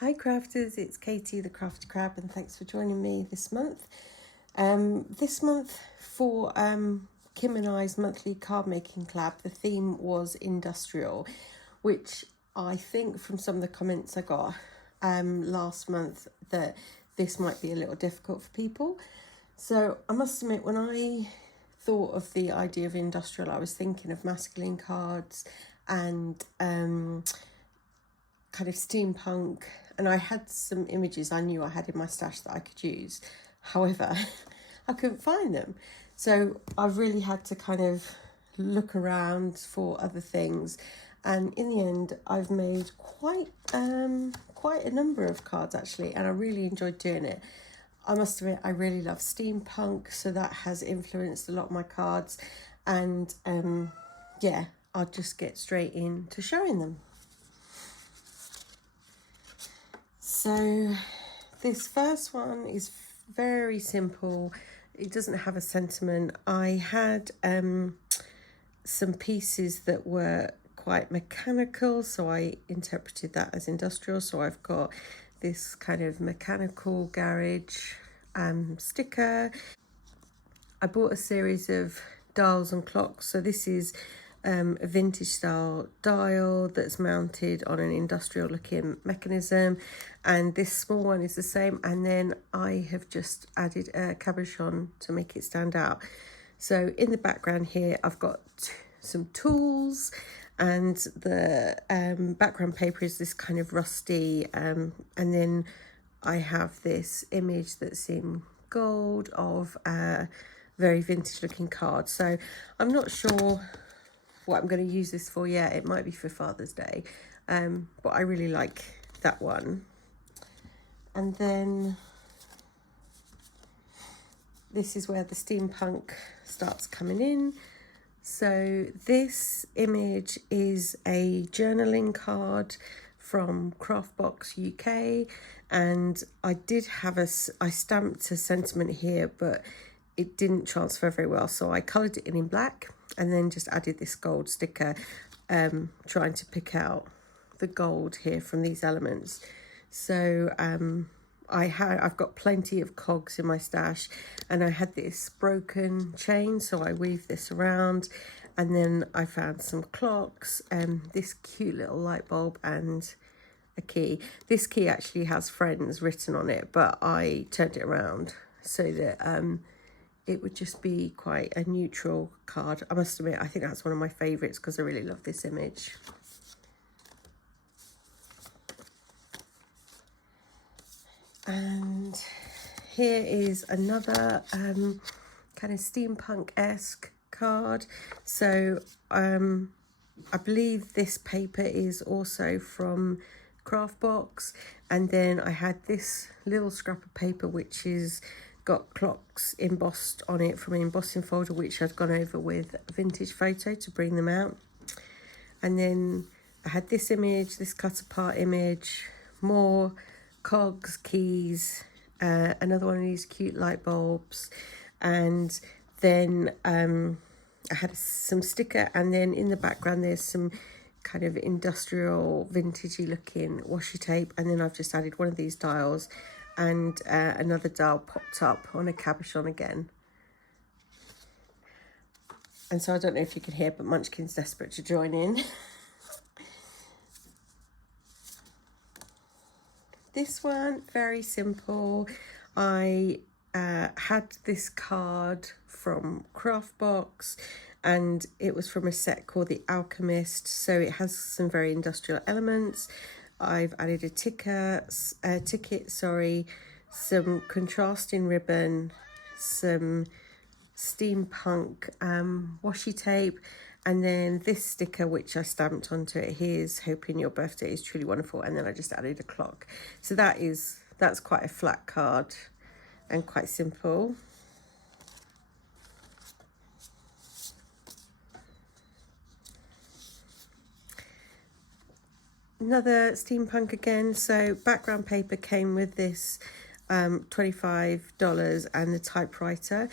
Hi crafters, it's Katie the Crafty Crab and thanks for joining me this month. This month for Kim and I's monthly card making collab, the theme was industrial, which I think from some of the comments I got last month that this might be a little difficult for people. So I must admit, when I thought of the idea of industrial, I was thinking of masculine cards and kind of steampunk, and I had some images I knew I had in my stash that I could use. However, I couldn't find them. So I've really had to kind of look around for other things. And in the end, I've made quite a number of cards actually, and I really enjoyed doing it. I must admit, I really love steampunk, so that has influenced a lot of my cards. And yeah, I'll just get straight into showing them. So this first one is very simple. It doesn't have a sentiment. I had some pieces that were quite mechanical, so I interpreted that as industrial. So I've got this kind of mechanical garage sticker. I bought a series of dials and clocks. So this is a vintage style dial that's mounted on an industrial looking mechanism, and this small one is the same, and then I have just added a cabochon to make it stand out. So in the background here I've got some tools, and the background paper is this kind of rusty, and then I have this image that's in gold of a very vintage looking card. So I'm not sure what I'm going to use this for yet. It might be for Father's Day, but I really like that one. And then this is where the steampunk starts coming in. So this image is a journaling card from Craftbox UK, and I stamped a sentiment here, but it didn't transfer very well, so I coloured it in black and then just added this gold sticker, trying to pick out the gold here from these elements. So I've got plenty of cogs in my stash, and I had this broken chain, so I weaved this around, and then I found some clocks, this cute little light bulb, and a key. This key actually has friends written on it, but I turned it around so that it would just be quite a neutral card. I must admit, I think that's one of my favourites because I really love this image. And here is another kind of steampunk-esque card. So I believe this paper is also from Craftbox, and then I had this little scrap of paper which is got clocks embossed on it from an embossing folder, which I'd gone over with a vintage photo to bring them out. And then I had this image, this cut apart image, more cogs, keys, another one of these cute light bulbs, and then I had some sticker, and then in the background there's some kind of industrial vintagey looking washi tape, and then I've just added one of these dials, and another dial popped up on a cabochon again. And so I don't know if you can hear, but Munchkin's desperate to join in. This one, very simple. I had this card from Craftbox, and it was from a set called The Alchemist, so it has some very industrial elements. I've added a ticket, some contrasting ribbon, some steampunk washi tape, and then this sticker which I stamped onto it. Here's hoping your birthday is truly wonderful, and then I just added a clock. So that's quite a flat card and quite simple. Another steampunk again. So background paper came with this $25 and the typewriter.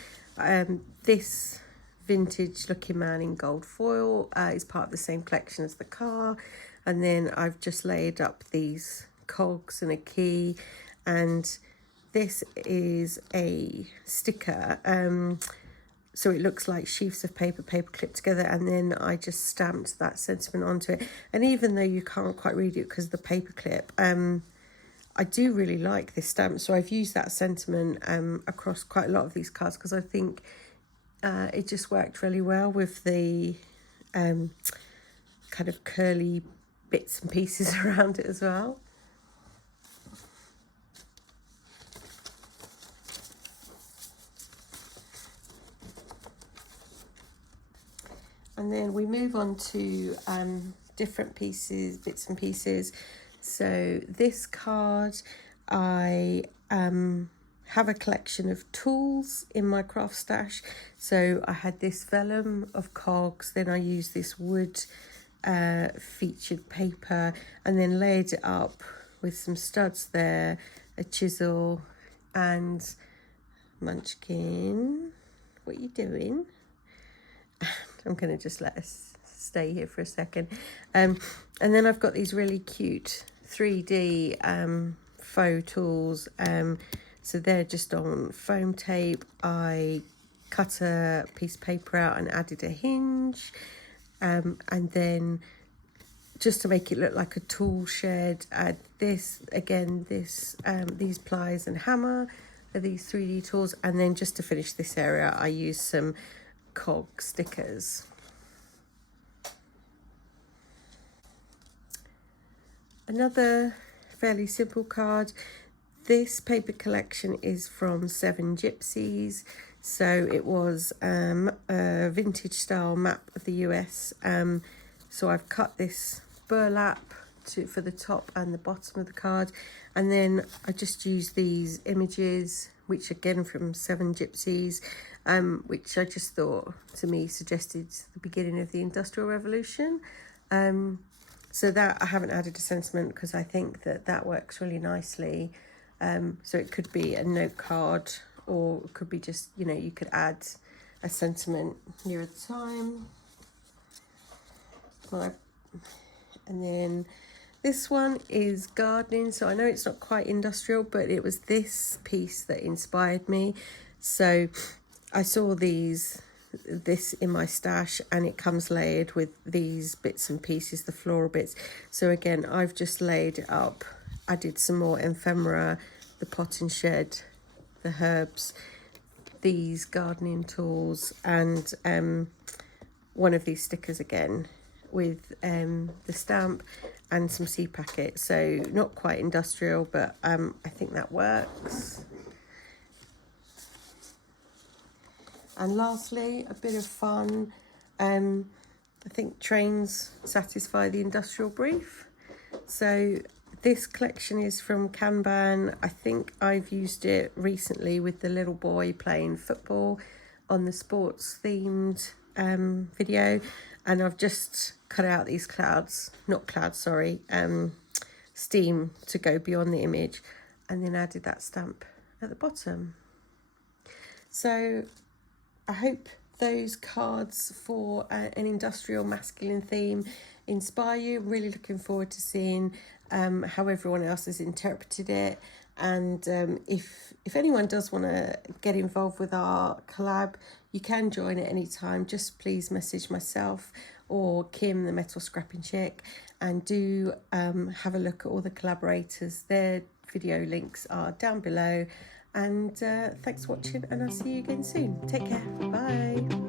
This vintage looking man in gold foil is part of the same collection as the car, and then I've just laid up these cogs and a key, and this is a sticker. So it looks like sheafs of paper clipped together, and then I just stamped that sentiment onto it. And even though you can't quite read it because of the paper clip, I do really like this stamp. So I've used that sentiment across quite a lot of these cards, because I think it just worked really well with the kind of curly bits and pieces around it as well. And then we move on to different pieces, bits and pieces. So this card, I have a collection of tools in my craft stash. So I had this vellum of cogs, then I used this wood featured paper, and then layered it up with some studs there, a chisel, and Munchkin, what are you doing? I'm going to just let us stay here for a second. And then I've got these really cute 3D faux tools. So they're just on foam tape. I cut a piece of paper out and added a hinge. And then just to make it look like a tool shed, add this, again, these pliers and hammer are these 3D tools. And then just to finish this area, I use some cog stickers. Another fairly simple card. This paper collection is from Seven Gypsies. So it was a vintage style map of the US. So I've cut this burlap for the top and the bottom of the card. And then I just used these images, which again from Seven Gypsies, which I just thought, to me, suggested the beginning of the Industrial Revolution. So that I haven't added a sentiment because I think that works really nicely. So it could be a note card, or it could be just, you could add a sentiment near the time. And then this one is gardening. So I know it's not quite industrial, but it was this piece that inspired me. So I saw this in my stash, and it comes layered with these bits and pieces, the floral bits. So again, I've just laid it up, added some more ephemera, the potting shed, the herbs, these gardening tools, and one of these stickers again with the stamp and some seed packets. So not quite industrial, but I think that works. And lastly, a bit of fun. I think trains satisfy the industrial brief. So this collection is from Kanban. I think I've used it recently with the little boy playing football on the sports themed video. And I've just cut out these steam to go beyond the image, and then added that stamp at the bottom. So I hope those cards for an industrial masculine theme inspire you. Really looking forward to seeing how everyone else has interpreted it. And if anyone does want to get involved with our collab, you can join at any time. Just please message myself or Kim, the metal scrapping chick, and do have a look at all the collaborators. Their video links are down below. And thanks for watching, and I'll see you again soon. Take care. Bye.